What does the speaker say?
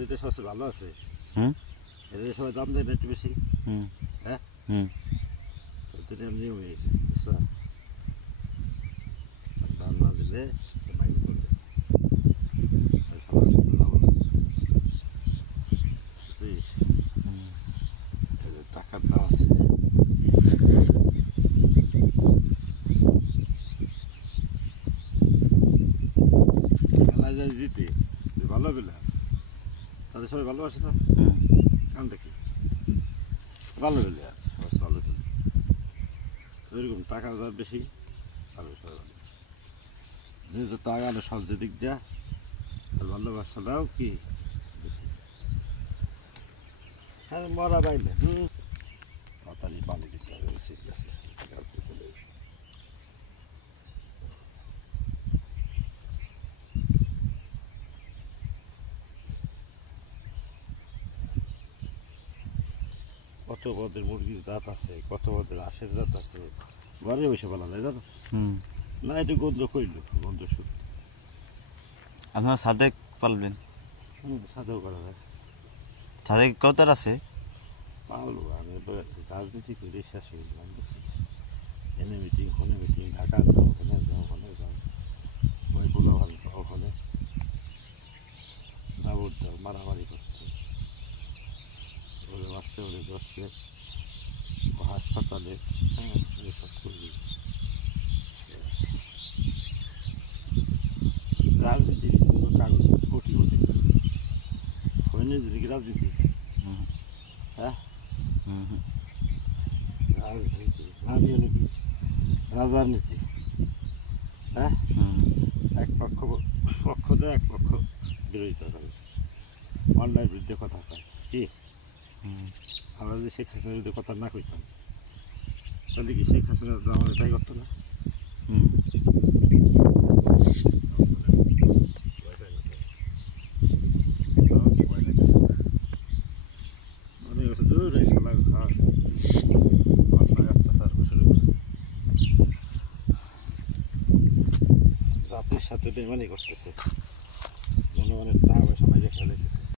যেটা সবচেয়ে ভালো আছে এটা সবাই দাম দেয় না একটু বেশি হ্যাঁ দাম না দিলে টাকার দাম আছে খেলা যায় জিতে ভালো পেলে তাদের সবাই ভালোবাসে না কারণটা কি ভালো পেলে আর সবাই ভালো পেলে এরকম টাকার দাম বেশি ভালো সবাই ভালো যে যত আগানো সব যেদিক দেয়া আর ভালোবাসাটাও কি বেশি হ্যাঁ মরা বাইলে তাড়াতাড়ি পানি দিতে হবে ঠিক আছে কত পদের মুরগির জাত আছে কত পদের হাঁসের জাত আছে ঘরে বসে বলা যায় জানো না একটু গন্ধ কইল গন্ধ শুদ্ধ আপনার ছাদে পালবেন ছাদেও করা যায় ছাদে কতার আছে পাওলো আমি রাজনীতি করে শেষ হয়ে গেলাম এনে মিটিং ওখানে মিটিং ঢাকা যাও ওখানে যাও ওখানে যাও ওই বলো ভালো ওখানে দাবর দাও মারামারি করছে ওরে মারছে ওরে ধরছে হাসপাতালে হ্যাঁ এসব করবি রাজনীতি কাগজ কোটি কোটি হয়নি যদি রাজনীতি হ্যাঁ রাজনীতি নামই হলো কি রাজনীতি হ্যাঁ এক পক্ষ পক্ষ দেয় এক পক্ষ বিরোধিতা করে অন্যায়ের বিরুদ্ধে কথা কয় কি আমরা যদি শেখ হাসিনার বিরুদ্ধে কথা না কইতাম তাহলে কি শেখ হাসিনা আমাদের তাই করতো না অত্যাচার শুরু করছে জাতির সাথে বেমানি করতেছে জনগণের